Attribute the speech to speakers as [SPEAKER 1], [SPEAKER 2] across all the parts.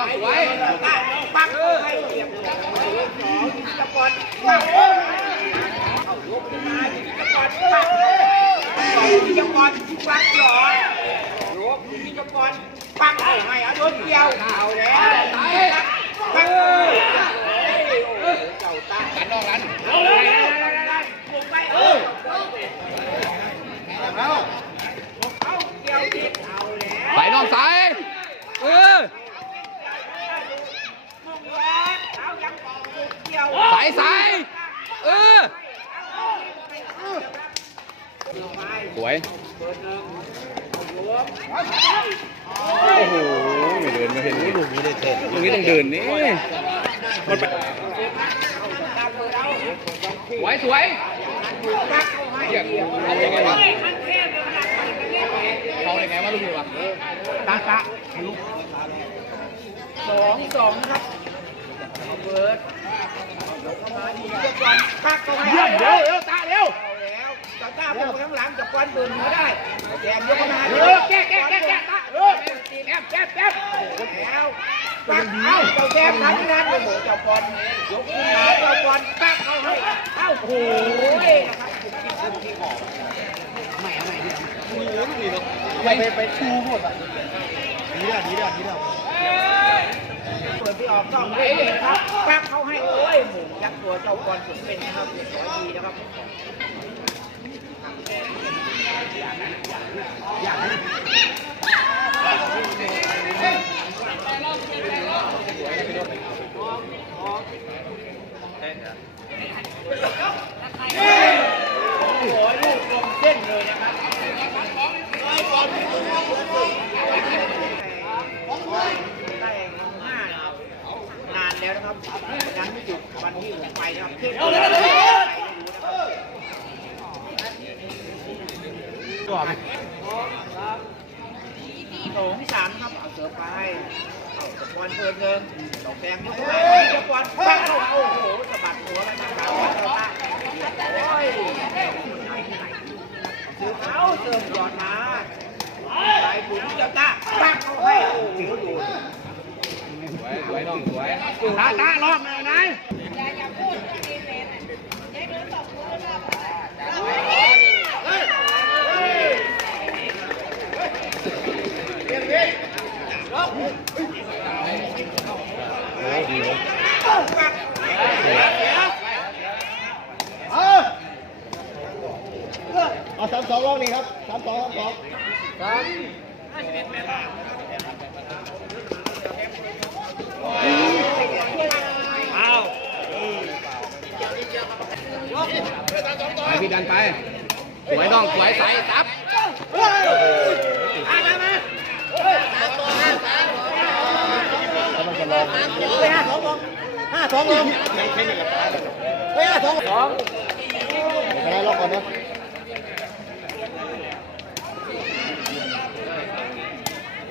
[SPEAKER 1] ต้องสวย
[SPEAKER 2] ปักให้เรียบร้อยสองตะกอนปักเอายกขึ้นมาตะกอนปักสองตะกอนปักหลอยยกตะกอนปักเอาให้เอาโดนเกี่ยวเอาแล้วปักเลยเจ้าตา
[SPEAKER 1] กันนอกนั้น
[SPEAKER 2] เอาเลยบุกไปเออเอาเกี่ยวติดเอาแล้ว
[SPEAKER 1] ไปนอกซ้ายเออ
[SPEAKER 2] มุ่งแย้มเอายังเกี่ยว
[SPEAKER 1] สายสายเออสวยโอ้โหไม่เดินไม่เห็นนี่ลูกนี้ได้เตะลูกนี้ต้องเดินนี่มันไป สวยสวยเหี้ยเอายังไงวะเอายังไงวะลูกนี้วะ
[SPEAKER 2] ตาตาสองสองนะครับเอาเบิร์ดเข้ามาดีเจ้าบอลปักเข้าไป
[SPEAKER 1] เยี่ยมเร็วเร็วตาเร็ว
[SPEAKER 2] เอาแล้วตาตาพุ่งไปข้างหลังจับบอลเบิร์นมาได้แจมยกเข้ามา
[SPEAKER 1] เออแก้แก้แก้แก้ตาเออแก้แก้แก้
[SPEAKER 2] แล้วปักเอาเจ้าแจมทำงานโอ้โหเจ้าบอลยกขึ้นมาเจ้าบอลปักเข้า ห้เอ้าโอ้โหนะครับคุณคิดคุณที่ออก
[SPEAKER 1] ไปไปชูหมดอะ
[SPEAKER 2] เปิดไปออกต้องเลยนะครับปักเขาให้โอ้ยหมูยักษ์ตัวเจ้าบอลสุดเป็นนะครับเรียบร้อยดีนะครับโอ้ยลูกลงเส้ นเลยนะครับได้ห้านแล้วนะครับยังไม่หยุดวันที่ผมไปนะครับเทศกาลสองสามครับเอาเสือไปเอาตะกอนเพิ่มเดิมดอกแดงยกไปตะกอนปังโอ้โหสะบัดหัวแล้วนะครับโอ้ย สืบเอาเติมก่อนมาไปบุญเจ้าตาปักเขาให้โอ้โหดู
[SPEAKER 1] สวยสวยน้องสวย
[SPEAKER 2] ตาตาลอกเลยนะปัก
[SPEAKER 3] เอาสาม สองรอบนี้ครับสามสองสามสอง
[SPEAKER 1] ไปพี่ดันไปสวยน้องสวยใส่ซับ
[SPEAKER 3] ไปห้าสองลงห้าสองลงไปห้าสองสองเดี๋ยวจะได้ล็อกก่อนนะ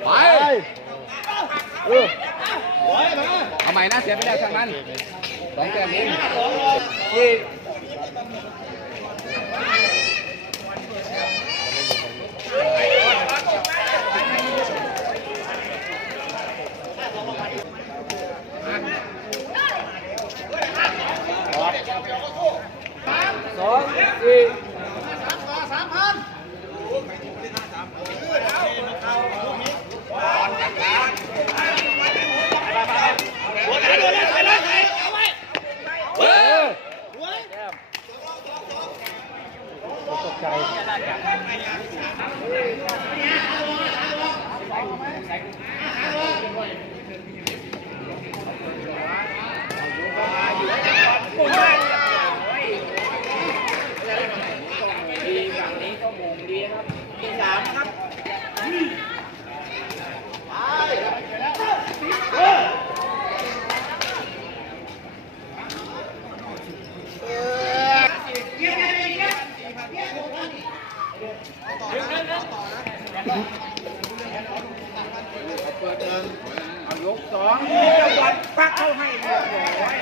[SPEAKER 1] ไป
[SPEAKER 3] เออ
[SPEAKER 1] เอาใหม่นะเสียไปแล้วช่างมันสองแต้มนี้ เออ
[SPEAKER 2] ตกใจนได้ดีฝั่งนี้ก็มงดีนะครับที่สามครับเปิดเดินเอายกสองจังหวัดปักเข้าให้เรียบร้อย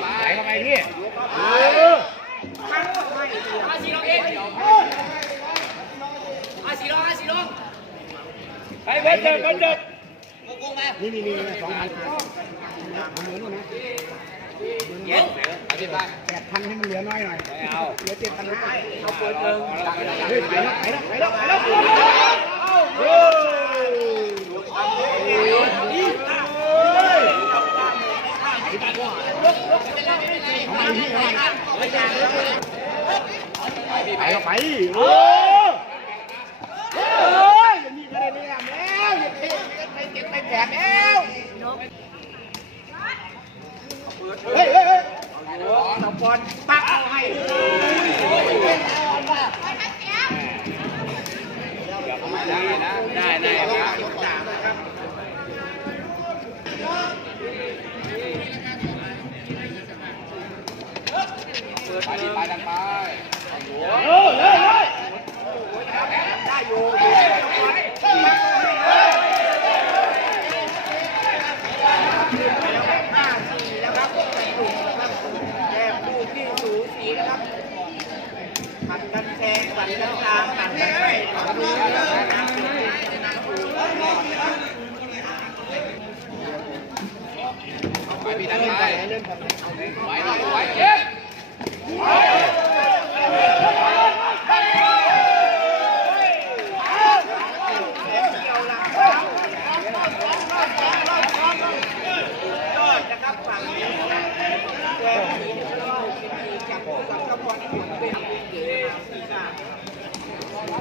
[SPEAKER 1] ไหลเข้าไปพี่
[SPEAKER 2] เออ ปักเข้าให้เรียบ
[SPEAKER 4] อาสีลงเองอาสีลงอาสีลง
[SPEAKER 2] ไป เว้นเดินเว้นเดิน
[SPEAKER 3] นี่นี่นี่สองพันเหมือนกันนะ
[SPEAKER 4] เย็นอธิบาย
[SPEAKER 3] แปดพันให้มันเหลือน้อยหน่อย
[SPEAKER 4] เอา
[SPEAKER 3] เหลือเจ็ดพันห้า
[SPEAKER 2] เอาเปิดเดิน
[SPEAKER 3] เฮ้ยไปแล้วไปแล้วไปแล้วไปแล้วเฮ้ยไปก็ไปโอ้ยมันมีอะไรเนี่ยแล้วอย่าเตะไปเจ็บไปแผลแล้วเฮ้ยเฮ้ยเฮ้ย
[SPEAKER 2] ตะ บอลปักเข้าให้
[SPEAKER 4] ได้ได้ครับ
[SPEAKER 2] สามนะครับ
[SPEAKER 4] อธิบายดังไป
[SPEAKER 3] เฮ้ยเฮ้ยเฮ้ย
[SPEAKER 2] ได้อยู่ปักเข้าให้ห้าสี่แล้วครับใส่ลูกนะครับแต้มลูกที่สูสีนะครับ ผัดกันแซงผัดกันตามผัดกันไปต่อเนื่องนะครับ
[SPEAKER 4] ไปพี่ดัง
[SPEAKER 3] เล่น
[SPEAKER 4] ไป
[SPEAKER 3] ไปเล่นไป
[SPEAKER 4] ไหวหน่อยไหวเย็น
[SPEAKER 2] ยอดนะครับฝั่งนี้แกมนี้เราจับกับกระบอลที่ผมเป็นสีหน้าตะบอลเติมมาสีนุ่มเกินโอ้ปากเข้าไปเอาจะบอลเดียวถอยถอยถอยถอยถอยถอยโอ้โหไปเลยครั บ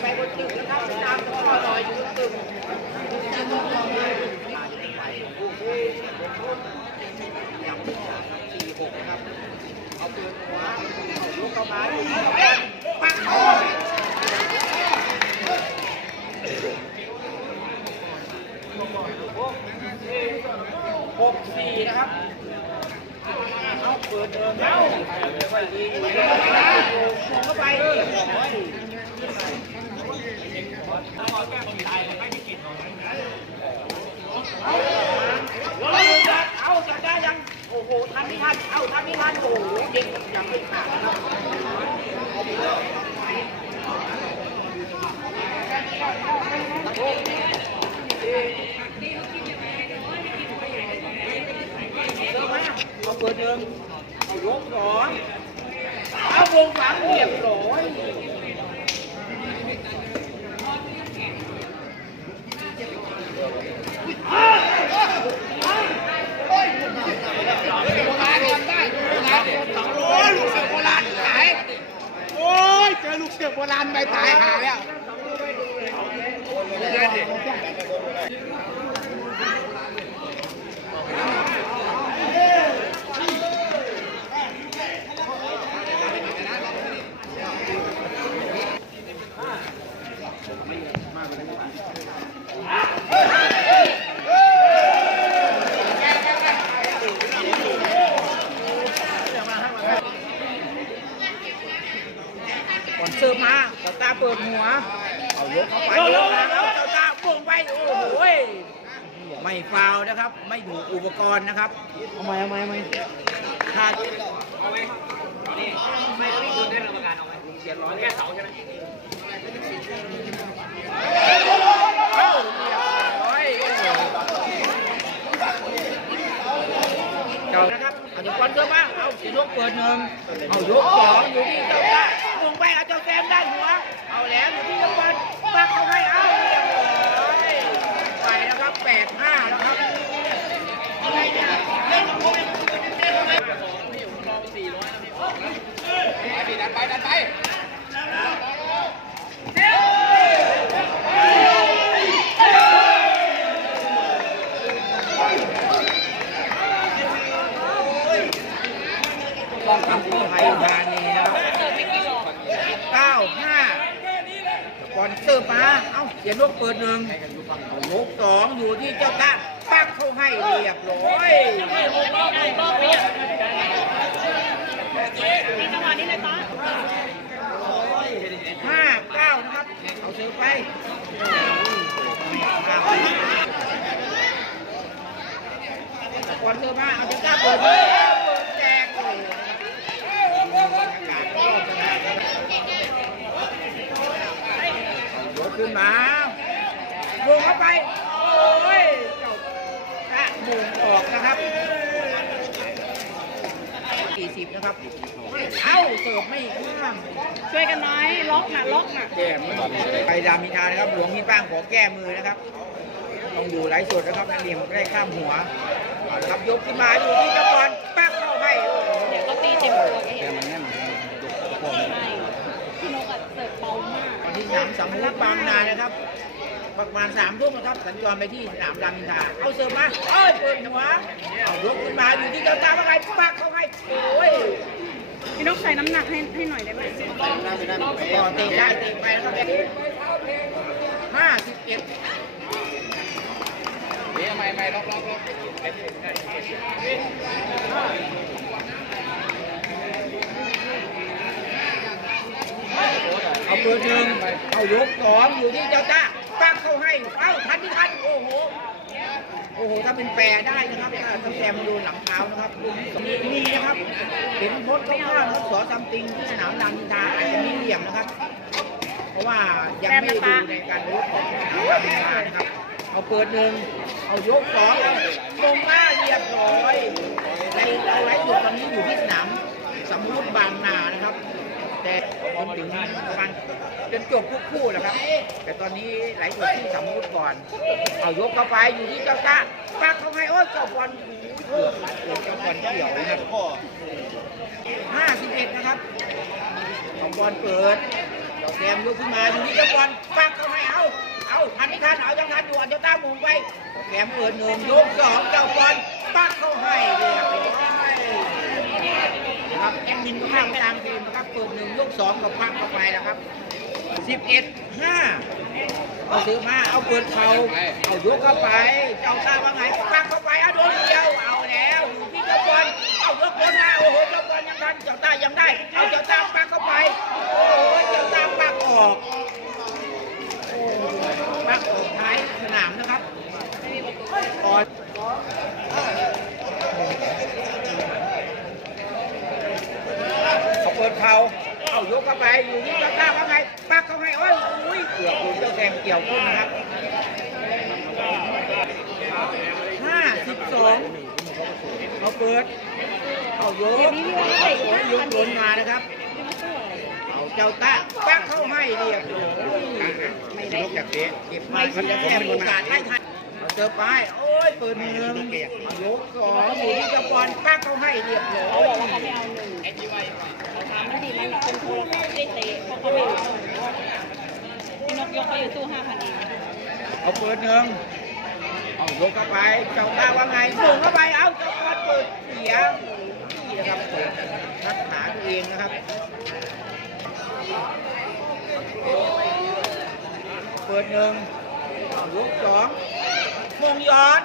[SPEAKER 2] ไปบนตึกนะครับตามตะกอลออยู่ตึกสี่หกครับเอาปืนขวเอาลูกเข้ามาอยู่ที่บอลปักเข้า หกสี่นะครับเอาเปิดเดิมแล้วไปยิงเข้าไปเอาเอาจะได้ยัง โอ้โหทันไม่ทัน เอาทันไม่ทันโอ้โหเด็กยังไม่ขาดนะครับดินมา เอาเปิดเอายกสองเอาวงฝังเรียบร้อโอ้ยลูกเสือโบราณขาย
[SPEAKER 3] โอ้ยเจอลูกเสือโบราณไปตายหาแล้ว
[SPEAKER 2] ก่ อนเสิร์ฟมาเจ้าตาเปิดหัวเอายกเข้าไปยกแล้วเจ้าตาพุ่งไปโอ้โหไม่ฟาวล์นะครับ ไม่ถูกอุปกรณ์นะครับ
[SPEAKER 3] เอาไหมเอาไหมเอาไหม
[SPEAKER 2] ถ้า
[SPEAKER 4] ไม่ต้องดูได้กรรมการเอาไหมเขียนร้อยแค่เสาใช่ไหม
[SPEAKER 2] เข้าเรียบร้อยเจ้านะครับเอาจุกอนเสิร์ฟมาเอาจะยกเปิดหนึ่งเอายกสองอยู่ที่เจ้าตาพุ่งไปเอาเจ้าแซมด้านหัว เอาแล้วอยู่ที่เจ้าบอลปักเข้าให้เอาเรียบร้อยไปนะครับแปดห้าแล้วครับ
[SPEAKER 4] ไปพี่ดันไปดันไป
[SPEAKER 2] ต้องทำผู้ไทยธานีนะครับเก้าห้าก่อนเสิร์ฟมาเอ้าเสียนกเปิดหนึ่งยกสองอยู่ที่เจ้าตาปักเข้าให้เรียบร้อยห้า เก้านะครับอไปก่อนเธอมาเอาจะกล้าเปิดเลยแจกเลยยกขึ้นมาลงเข้าไป โอ้ยเจ้าพระมุงออกนะครับ 40นะครับ เอ้าเสิร์ฟไม่ข้าม
[SPEAKER 5] ช่วยกันหน้อย ล็อกน่ะ ล็อกน่ะ
[SPEAKER 2] แก้มือไปดามินทานะครับ หลวงมีป้างขอแก้มือนะครับ ต้องดูไลฟ์สดนะครับนักเรียนได้ข้ามหัวเอาละครับยกขึ้นมาอยู่ที่เจ้าบอลปักเข้าให้โอ้โห
[SPEAKER 5] เดี๋ยวก็ตีเต็มตัวเอ
[SPEAKER 1] แก
[SPEAKER 5] ง
[SPEAKER 1] มันแน่น
[SPEAKER 5] ใช่พี่นกอะเสิร์ฟเบามาก
[SPEAKER 2] ตอนที่สนามสำมุกบางนานะครับ ประมาณสามทุ่มนะครับ สัญจรไปที่สนามรามอินทราเอาเสิร์ฟมา เอ้ยเปิดหัวเอายกขึ้นมาอยู่ที่เจ้าตาว่าไงปักเข้าให้โอ้ย
[SPEAKER 5] พี่นกใส่น้ำหนักให้ให้หน่อยได้ไหม
[SPEAKER 2] ก็เตะได้เตะไปนะครับห้าสิบเอ็ด
[SPEAKER 4] เดี๋ยวไม่ไม่ล็อกล็อกล็อก
[SPEAKER 2] เอาเปิดหนึ่งเอายกสองอยู่ที่เจ้าต้าปักเข้าให้ เอ้าทัน โอ้โหถ้าเป็นแปรได้นะครับถ้าถ้าแซมมาดูหลังเท้านะครับมีนะครับเห็นพดคร่าวๆนะครับสอซัมติงที่สนามดันทาอาจจะมีเหลี่ยมนะครับ เพราะว่ายังไม่ดูในการรู้ของสนามดันทานะครับเอาเปิดหนึ่งเอายกสองเอาลงมาเรียบร้อยในเราไลฟ์สดตอนนี้อยู่ที่สนามสมมุติบางนานะครับ จนถึงประมาณจนจบทุกคู่แหละครับ แต่ตอนนี้ไหลฟ์สดที่สมมุติก่อน เอายกเข้าไปอยู่ที่เจ้าตาปักเข้าให้โอ้ยเจ้าบอลเกือบเกือบเจ้าบอลเกี่ยวนะครับห้าสิบเอ็ดนะครับเอาบอลเปิดเจ้าแซมยกขึ้นมาอยู่ที่เจ้าบอลปักเข้าให้เอาเอาทันไม่ทันเอายังทันอยู่เอาเจ้าตาหมุนไปแซมเปิดหนึ่งยกสองเจ้าบอลปักเข้าให้เรียบร้อย นะครับแอดมินข้างตามเกมนะครับเปิดหนึ่งยกสองกับพักเข้าไปนะครับสิบเอ็ดห้าเอาซื้อมาเอาเปิดเขาเอายกเข้าไปเจ้าตาว่าไงปักเข้าไปเอาโดนเดียวเอาแล้วอยู่ที่เจ้าบอลเอายกบอลมาโอ้โหเจ้าบอลยังทันเจ้าตายังได้เอาเจ้าตาปักเข้าไป โอ้โห เจ้าตาปักออก โอ้โหปักออกท้ายสนามนะครับก่อน เอาเปิดเขาเอายกเข้าไปอยู่ที่เจ้าตาว่าไงปักเข้าให้โอ้ยอุ้ยเกือบโดนเจ้าแซงเกี่ยวขึ้นนะครับห้าสิบสองเอาเปิด เอาโยกเอาโยกโยกโดนมานะครับ เอาเจ้าตาปักเข้าให้เรียบร้อยไม่ได้จากเตะเก็บมาเขาจะแค่โอกาสไล่ทันเอาเจอไปโอ้ยเปิดหนึ่งเอายกสองอยู่ที่เจ้าบอลปักเข้าให้เรียบร้อ
[SPEAKER 5] เขาบอกว่าเขา
[SPEAKER 2] ย
[SPEAKER 5] ไม่เอาห นึ่งถามมันดีมันเป็นโทรศัพท์ไม่เตะเพราะเขาไม่เอาพี่นกยกเขาอยู่ตู้ห้าพันเอง
[SPEAKER 2] เอาเปิดหนึ่งเอายกเข้าไปเจ้าตาว่าไงส่งเข้าไป เอาเจ้าบอลเปิดเสียนี่นะครับเปิดรักษาตัวเองนะครับ เปิดหนึ่งเอายกสองมงย้อน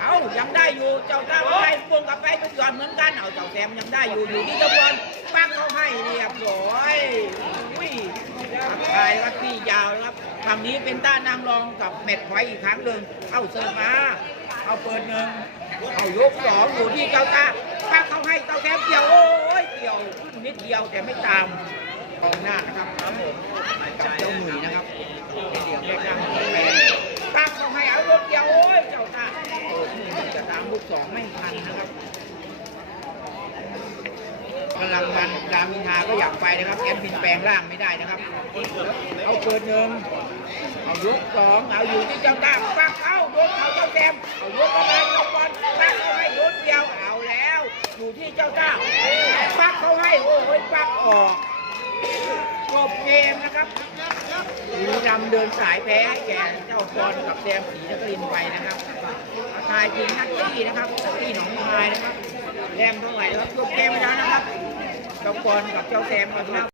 [SPEAKER 2] เอายังได้อยู่ เจ้าตาว่าไงมงกับไปมงย้อนเหมือนกัน เอาเจ้าแซมยังได้อยู่ อยู่ที่เจ้าบอลปักเขาให้เรียบร้อยอุ้ยทักทายครับพี่ยาวครับคำนี้เป็นต้านางรองกับแมตช์ไว้อีกครั้งหนึ่งเอาเสิร์ฟมา เอาเปิดหนึ่งเอายกสองอยู่ที่เจ้าตาปักเขาให้เจ้าแซมเกี่ยวโอ้ยเกี่ยวขึ้นนิดเดียวแต่ไม่ตามกองหน้านะครับครับผมกับเจ้าหนุ่ยนะครับเดี๋ยวแรกๆไปปักเขาให้เอารถเดียวโอ้ยเจ้าตาเออหนุ่ยจะตามลูกสองไม่ทันนะครับพลังมันดามินทาก็อยากไปนะครับแอดมินแปลงร่างไม่ได้นะครับ เอาเปิดหนึ่งเอายกสองเอาอยู่ที่เจ้าตาปักเอาโดนเขาเจ้าแซมเอายกเข้าไปเจ้าบอลปักเข้าให้โดนเดียวเอาแล้ว อยู่ที่เจ้าตาปักเขาให้โอ้ยปักออก จบเกมนะครับบุรีรัมย์เดินสายแพ้ให้แก่เจ้าพรกับแซมสีนครินไปนะครับทายทีมนักตี้นะครับฮัตตี้หนองคายนะครับแดมเท่าไหร่นะครับจบเกมไปแล้วนะครับเจ้าพรกับเจ้าแซมกับชนะ